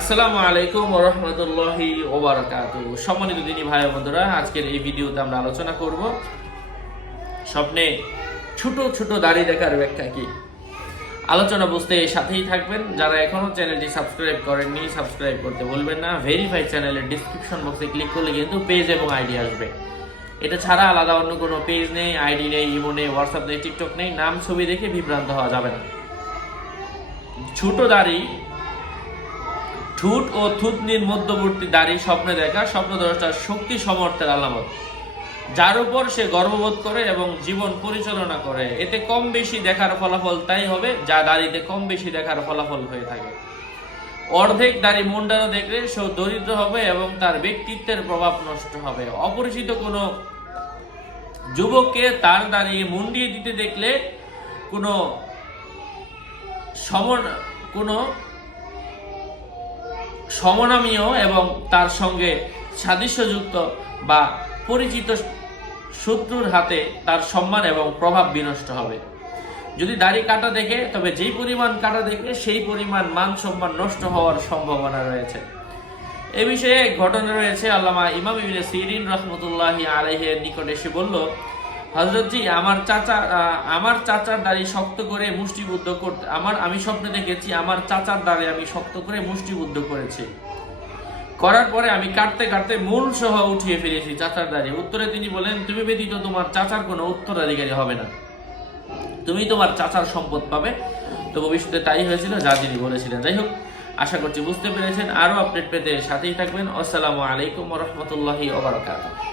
আসসালামু আলাইকুম রহমতুল্লাহি ওবরাকাতু সম্মানিত দিনী ভাই বন্ধুরা, আজকের এই ভিডিওতে আমরা আলোচনা করব স্বপ্নে ছোট ছোট দাড়ি দেখার ব্যাখ্যা কি? আলোচনা বুঝতে সাথেই থাকবেন। যারা এখনও চ্যানেলটি সাবস্ক্রাইব করেননি, সাবস্ক্রাইব করতে বলবেন না। ভেরিফাই চ্যানেলের ডিসক্রিপশন বক্সে ক্লিক করলে কিন্তু পেজ এবং আইডি আসবে। এটা ছাড়া আলাদা অন্য কোনো পেজ নেই আইডি নেই ইমো নেই হোয়াটসঅ্যাপ নেই টিকটক নেই। নাম, ছবি দেখে বিভ্রান্ত হওয়া যাবে না। ছোট দাড়ি ঠুট ও থুতনির মধ্যবর্তী দাড়ি স্বপ্নে দেখা স্বপ্নদ্রষ্টার শক্তি সমর্থের আলামত। যার উপর সে গর্ববোধ করে এবং জীবন পরিচালনা করে। এতে কম বেশি দেখার ফলাফল তাই হবে, যা দাড়িতে কম বেশি দেখার ফলাফল হয়ে থাকে। অর্ধেক দাড়ি মুন্ডানো দেখলে সে দরিদ্র হবে এবং তার ব্যক্তিত্বের প্রভাব নষ্ট হবে। অপরিচিত কোনো যুবককে তার দাঁড়িয়ে মুন্ডিয়ে দিতে দেখলে কোনো সমন কোনো সমনামীয় এবং তার সঙ্গে সাদৃশ্যযুক্ত বা পরিচিত শত্রুর হাতে তার সম্মান এবং প্রভাব বিনষ্ট হবে। যদি দাড়ি কাটা দেখে, তবে যেই পরিমাণ কাটা দেখবে সেই পরিমাণ মান সম্মান নষ্ট হওয়ার সম্ভাবনা রয়েছে। এ বিষয়ে ঘটনা রয়েছে, আল্লামা ইমাম ইবিনে সিরিন রহমতুল্লাহি আলাইহের নিকট এসে বলল হজরতজি আমার চাচা আমার চাচার দাড়ি শক্ত করে মুষ্টিবুদ্ধ করতে, আমার, আমি স্বপ্নে দেখেছি, আমার চাচার দাড়ি আমি শক্ত করে মুষ্টিবুদ্ধ করেছি। করার পরে আমি কাটতে কাটতে মূল সহ উঠিয়ে ফেলেছি চাচার দাড়ি। উত্তরে তিনি বলেন, তুমি ব্যতীত তোমার চাচার কোনো উত্তরাধিকারী হবে না। তুমি তোমার চাচার সম্পদ পাবে। তো ভবিষ্যতে তাই হয়েছিল যা তিনি বলেছিলেন। যাই হোক, আশা করছি বুঝতে পেরেছেন। আরও আপডেট পেতে সাথেই থাকবেন। আসসালামু আলাইকুম রহমতুল্লাহি ওবরাকাতুহ